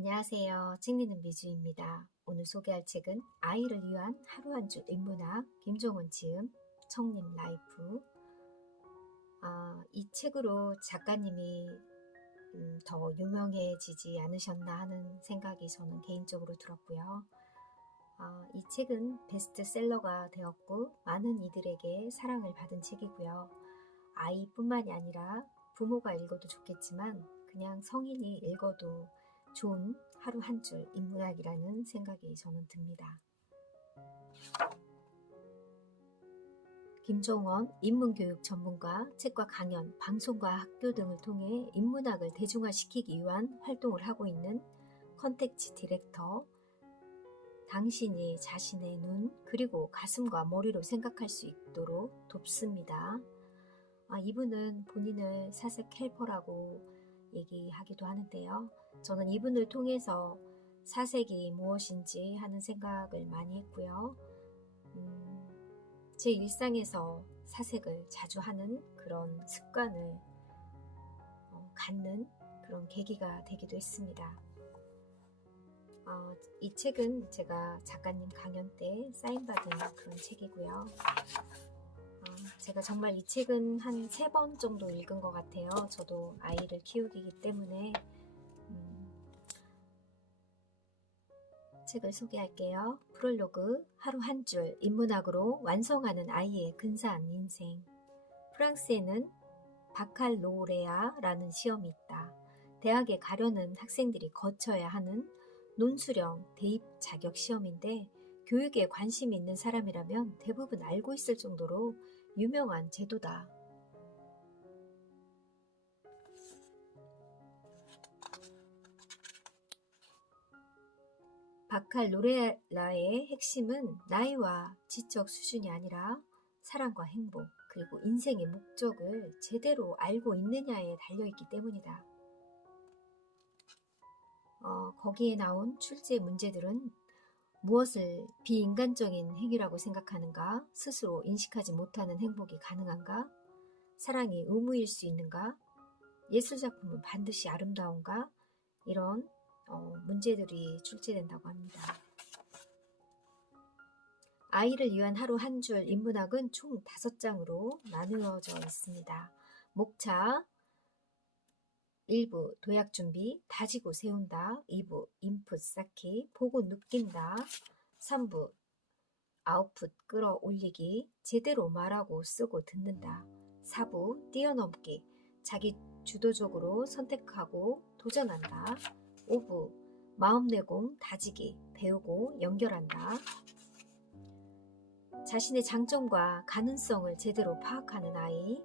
안녕하세요. 찍리는 미주입니다. 오늘 소개할 책은 아이를 위한 하루 한 줄 인문학 김종원 지음 청림 라이프. 이 책으로 작가님이 더 유명해지지 않으셨나 하는 생각이 저는 개인적으로 들었고요. 이 책은 베스트셀러가 되었고 많은 이들에게 사랑을 받은 책이고요. 아이뿐만이 아니라 부모가 읽어도 좋겠지만 그냥 성인이 읽어도 좋은 하루 한 줄 인문학이라는 생각이 저는 듭니다. 김종원 인문교육 전문가, 책과 강연, 방송과 학교 등을 통해 인문학을 대중화시키기 위한 활동을 하고 있는 컨텐츠 디렉터, 당신이 자신의 눈 그리고 가슴과 머리로 생각할 수 있도록 돕습니다. 이분은 본인을 사색 헬퍼라고 얘기하기도 하는데요. 저는 이분을 통해서 사색이 무엇인지 하는 생각을 많이 했고요. 제 일상에서 사색을 자주 하는 그런 습관을 갖는 그런 계기가 되기도 했습니다. 이 책은 제가 작가님 강연 때 사인받은 그런 책이고요. 제가 정말 이 책은 한 3번 정도 읽은 것 같아요. 저도 아이를 키우기 때문에 책을 소개할게요. 프롤로그, 하루 한 줄 인문학으로 완성하는 아이의 근사한 인생. 프랑스에는 바칼로레아라는 시험이 있다. 대학에 가려는 학생들이 거쳐야 하는 논술형 대입 자격 시험인데 교육에 관심이 있는 사람이라면 대부분 알고 있을 정도로 유명한 제도다. 바칼로레라의 핵심은 나이와 지적 수준이 아니라 사랑과 행복, 그리고 인생의 목적을 제대로 알고 있느냐에 달려있기 때문이다. 거기에 나온 출제 문제들은 무엇을 비인간적인 행위라고 생각하는가? 스스로 인식하지 못하는 행복이 가능한가? 사랑이 의무일 수 있는가? 예술작품은 반드시 아름다운가? 이런 문제들이 출제된다고 합니다. 아이를 위한 하루 한 줄 인문학은 총 5장으로 나누어져 있습니다. 목차 1부 도약 준비, 다지고 세운다. 2부 인풋 쌓기, 보고 느낀다. 3부 아웃풋 끌어올리기, 제대로 말하고 쓰고 듣는다. 4부 뛰어넘기, 자기 주도적으로 선택하고 도전한다. 5부 마음내공 다지기, 배우고 연결한다. 자신의 장점과 가능성을 제대로 파악하는 아이,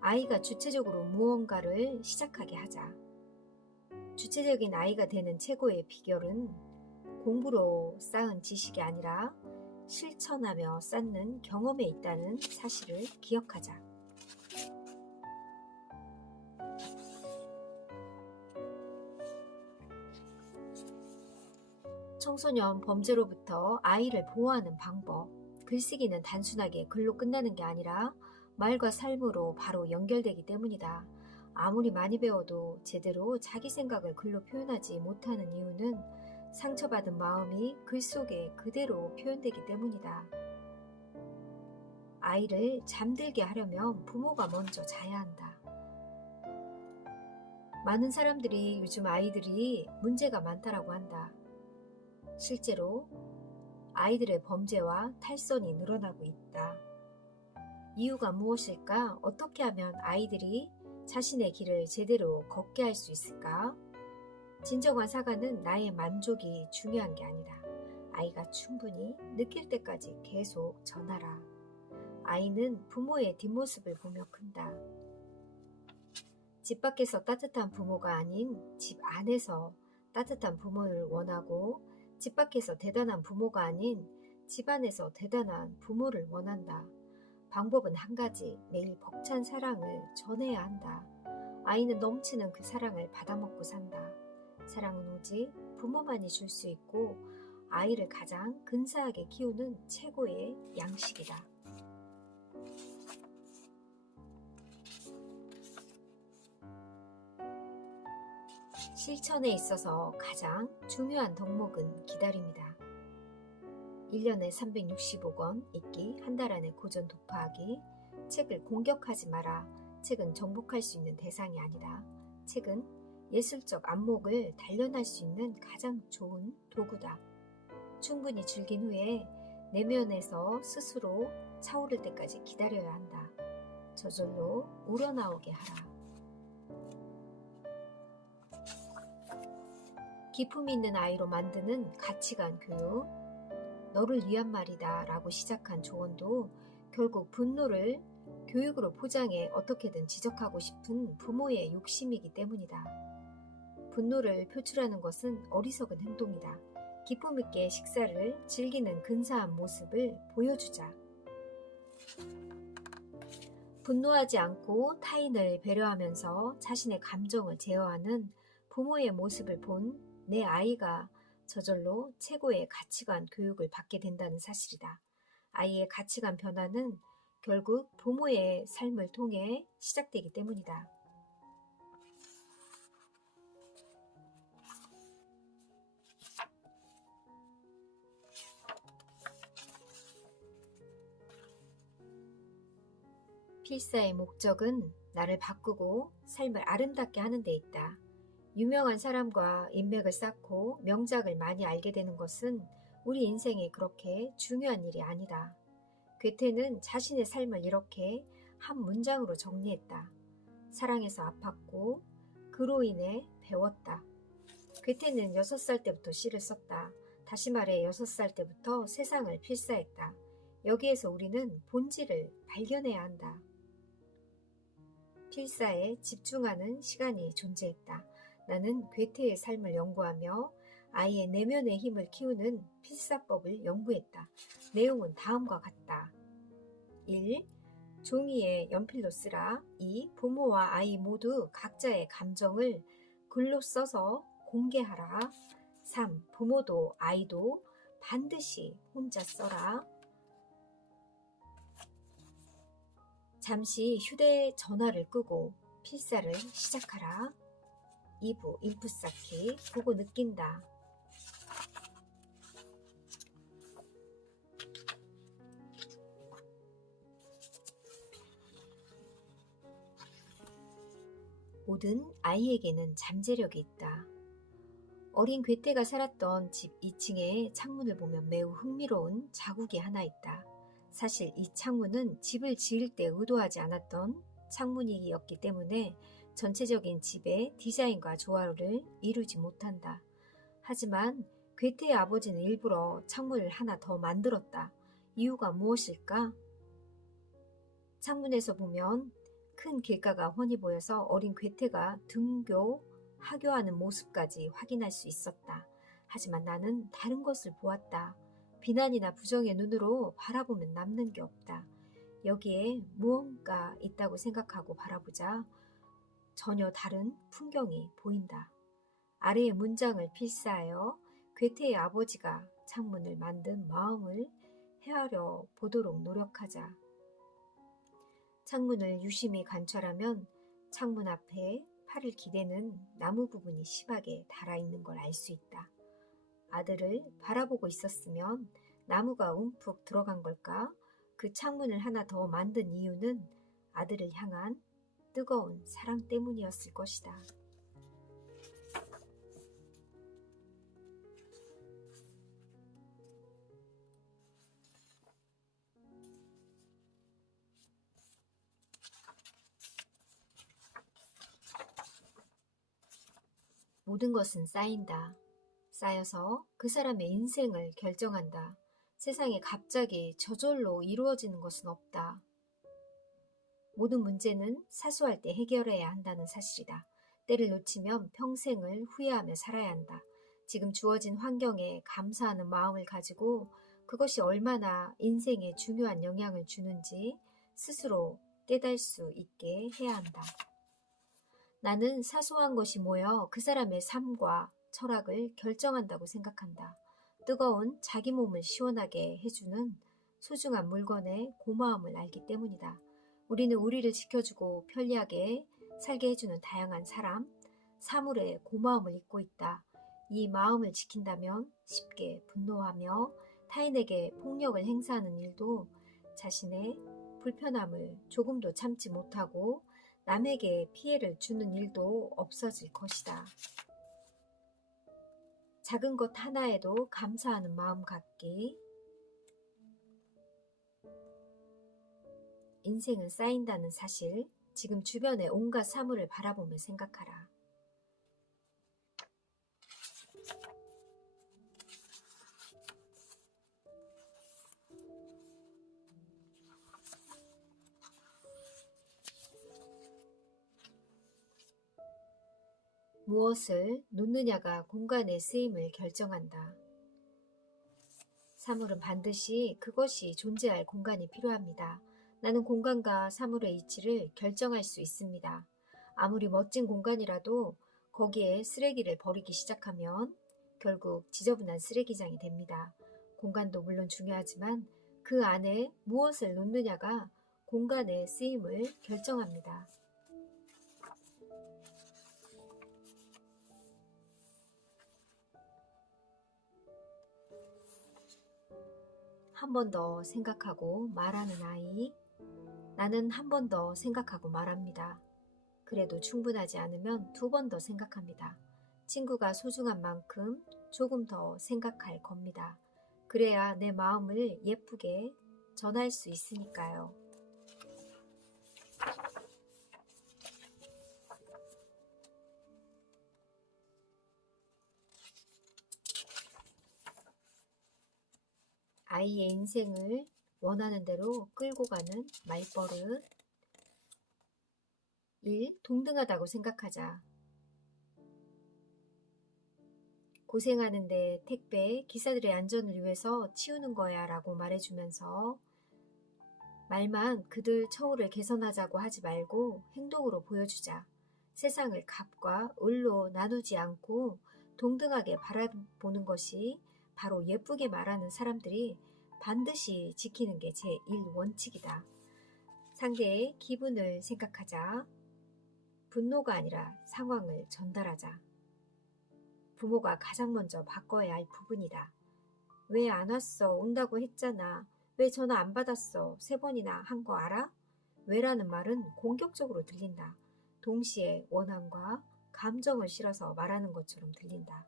아이가 주체적으로 무언가를 시작하게 하자. 주체적인 아이가 되는 최고의 비결은 공부로 쌓은 지식이 아니라 실천하며 쌓는 경험에 있다는 사실을 기억하자. 청소년 범죄로부터 아이를 보호하는 방법. 글쓰기는 단순하게 글로 끝나는 게 아니라 말과 삶으로 바로 연결되기 때문이다. 아무리 많이 배워도 제대로 자기 생각을 글로 표현하지 못하는 이유는 상처받은 마음이 글 속에 그대로 표현되기 때문이다. 아이를 잠들게 하려면 부모가 먼저 자야 한다. 많은 사람들이 요즘 아이들이 문제가 많다라고 한다. 실제로 아이들의 범죄와 탈선이 늘어나고 있다. 이유가 무엇일까? 어떻게 하면 아이들이 자신의 길을 제대로 걷게 할 수 있을까? 진정한 사과는 나의 만족이 중요한 게 아니라 아이가 충분히 느낄 때까지 계속 전하라. 아이는 부모의 뒷모습을 보며 큰다. 집 밖에서 따뜻한 부모가 아닌 집 안에서 따뜻한 부모를 원하고 집 밖에서 대단한 부모가 아닌 집 안에서 대단한 부모를 원한다. 방법은 한 가지, 매일 벅찬 사랑을 전해야 한다. 아이는 넘치는 그 사랑을 받아먹고 산다. 사랑은 오직 부모만이 줄 수 있고 아이를 가장 근사하게 키우는 최고의 양식이다. 실천에 있어서 가장 중요한 덕목은 기다림이다. 1년에 365권 읽기, 한 달 안에 고전 독파하기. 책을 공격하지 마라. 책은 정복할 수 있는 대상이 아니다. 책은 예술적 안목을 단련할 수 있는 가장 좋은 도구다. 충분히 즐긴 후에 내면에서 스스로 차오를 때까지 기다려야 한다. 저절로 우러나오게 하라. 기품 있는 아이로 만드는 가치관 교육. 너를 위한 말이다 라고 시작한 조언도 결국 분노를 교육으로 포장해 어떻게든 지적하고 싶은 부모의 욕심이기 때문이다. 분노를 표출하는 것은 어리석은 행동이다. 기품 있게 식사를 즐기는 근사한 모습을 보여주자. 분노하지 않고 타인을 배려하면서 자신의 감정을 제어하는 부모의 모습을 본 내 아이가 저절로 최고의 가치관 교육을 받게 된다는 사실이다. 아이의 가치관 변화는 결국 부모의 삶을 통해 시작되기 때문이다. 필사의 목적은 나를 바꾸고 삶을 아름답게 하는 데 있다. 유명한 사람과 인맥을 쌓고 명작을 많이 알게 되는 것은 우리 인생에 그렇게 중요한 일이 아니다. 괴테는 자신의 삶을 이렇게 한 문장으로 정리했다. 사랑해서 아팠고 그로 인해 배웠다. 괴테는 6살 때부터 시를 썼다. 다시 말해 6살 때부터 세상을 필사했다. 여기에서 우리는 본질을 발견해야 한다. 필사에 집중하는 시간이 존재했다. 나는 괴테의 삶을 연구하며 아이의 내면의 힘을 키우는 필사법을 연구했다. 내용은 다음과 같다. 1. 종이에 연필로 쓰라. 2. 부모와 아이 모두 각자의 감정을 글로 써서 공개하라. 3. 부모도 아이도 반드시 혼자 써라. 잠시 휴대전화를 끄고 필사를 시작하라. 2부 인풋 쌓기. 보고 느낀다. 모든 아이에게는 잠재력이 있다. 어린 괴테가 살았던 집 2층의 창문을 보면 매우 흥미로운 자국이 하나 있다. 사실 이 창문은 집을 지을 때 의도하지 않았던 창문이었기 때문에 전체적인 집의 디자인과 조화를 이루지 못한다. 하지만 괴테의 아버지는 일부러 창문을 하나 더 만들었다. 이유가 무엇일까? 창문에서 보면 큰 길가가 훤히 보여서 어린 괴테가 등교, 하교하는 모습까지 확인할 수 있었다. 하지만 나는 다른 것을 보았다. 비난이나 부정의 눈으로 바라보면 남는 게 없다. 여기에 무언가 있다고 생각하고 바라보자 전혀 다른 풍경이 보인다. 아래의 문장을 필사하여 괴테의 아버지가 창문을 만든 마음을 헤아려 보도록 노력하자. 창문을 유심히 관찰하면 창문 앞에 팔을 기대는 나무 부분이 심하게 달아있는 걸 알 수 있다. 아들을 바라보고 있었으면 나무가 움푹 들어간 걸까? 그 창문을 하나 더 만든 이유는 아들을 향한 뜨거운 사랑 때문이었을 것이다. 모든 것은 쌓인다. 쌓여서 그 사람의 인생을 결정한다. 세상에 갑자기 저절로 이루어지는 것은 없다. 모든 문제는 사소할 때 해결해야 한다는 사실이다. 때를 놓치면 평생을 후회하며 살아야 한다. 지금 주어진 환경에 감사하는 마음을 가지고 그것이 얼마나 인생에 중요한 영향을 주는지 스스로 깨달을 수 있게 해야 한다. 나는 사소한 것이 모여 그 사람의 삶과 철학을 결정한다고 생각한다. 뜨거운 자기 몸을 시원하게 해주는 소중한 물건의 고마움을 알기 때문이다. 우리는 우리를 지켜주고 편리하게 살게 해주는 다양한 사람, 사물의 고마움을 잊고 있다. 이 마음을 지킨다면 쉽게 분노하며 타인에게 폭력을 행사하는 일도 자신의 불편함을 조금도 참지 못하고 남에게 피해를 주는 일도 없어질 것이다. 작은 것 하나에도 감사하는 마음 갖기. 인생은 쌓인다는 사실, 지금 주변의 온갖 사물을 바라보며 생각하라. 무엇을 놓느냐가 공간의 쓰임을 결정한다. 사물은 반드시 그것이 존재할 공간이 필요합니다. 나는 공간과 사물의 이치를 결정할 수 있습니다. 아무리 멋진 공간이라도 거기에 쓰레기를 버리기 시작하면 결국 지저분한 쓰레기장이 됩니다. 공간도 물론 중요하지만 그 안에 무엇을 놓느냐가 공간의 쓰임을 결정합니다. 한 번 더 생각하고 말하는 아이. 나는 한 번 더 생각하고 말합니다. 그래도 충분하지 않으면 2번 더 생각합니다. 친구가 소중한 만큼 조금 더 생각할 겁니다. 그래야 내 마음을 예쁘게 전할 수 있으니까요. 아이의 인생을 원하는 대로 끌고 가는 말버릇. 1. 동등하다고 생각하자. 고생하는데 택배 기사들의 안전을 위해서 치우는 거야 라고 말해주면서 말만 그들 처우를 개선하자고 하지 말고 행동으로 보여주자. 세상을 갑과 을로 나누지 않고 동등하게 바라보는 것이 바로 예쁘게 말하는 사람들이 반드시 지키는 게 제1원칙이다. 상대의 기분을 생각하자. 분노가 아니라 상황을 전달하자. 부모가 가장 먼저 바꿔야 할 부분이다. 왜 안 왔어? 온다고 했잖아. 왜 전화 안 받았어? 3번이나 한 거 알아? 왜라는 말은 공격적으로 들린다. 동시에 원함과 감정을 실어서 말하는 것처럼 들린다.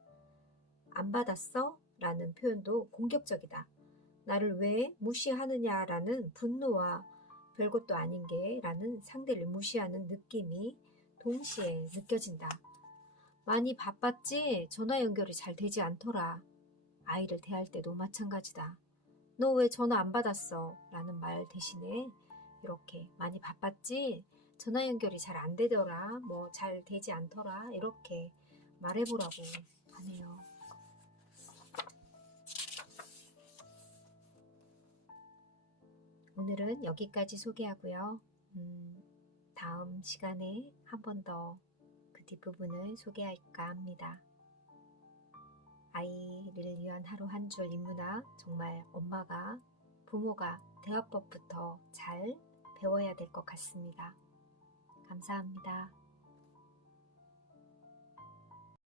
안 받았어? 라는 표현도 공격적이다. 나를 왜 무시하느냐라는 분노와 별것도 아닌 게 라는 상대를 무시하는 느낌이 동시에 느껴진다. 많이 바빴지? 전화 연결이 잘 되지 않더라. 아이를 대할 때도 마찬가지다. 너 왜 전화 안 받았어? 라는 말 대신에 이렇게 많이 바빴지? 전화 연결이 잘 안 되더라. 뭐 잘 되지 않더라. 이렇게 말해보라고 하네요. 오늘은 여기까지 소개하고요. 다음 시간에 한 번 더 그 뒷부분을 소개할까 합니다. 아이를 위한 하루 한 줄 인문학, 정말 엄마가, 부모가 대화법부터 잘 배워야 될 것 같습니다. 감사합니다.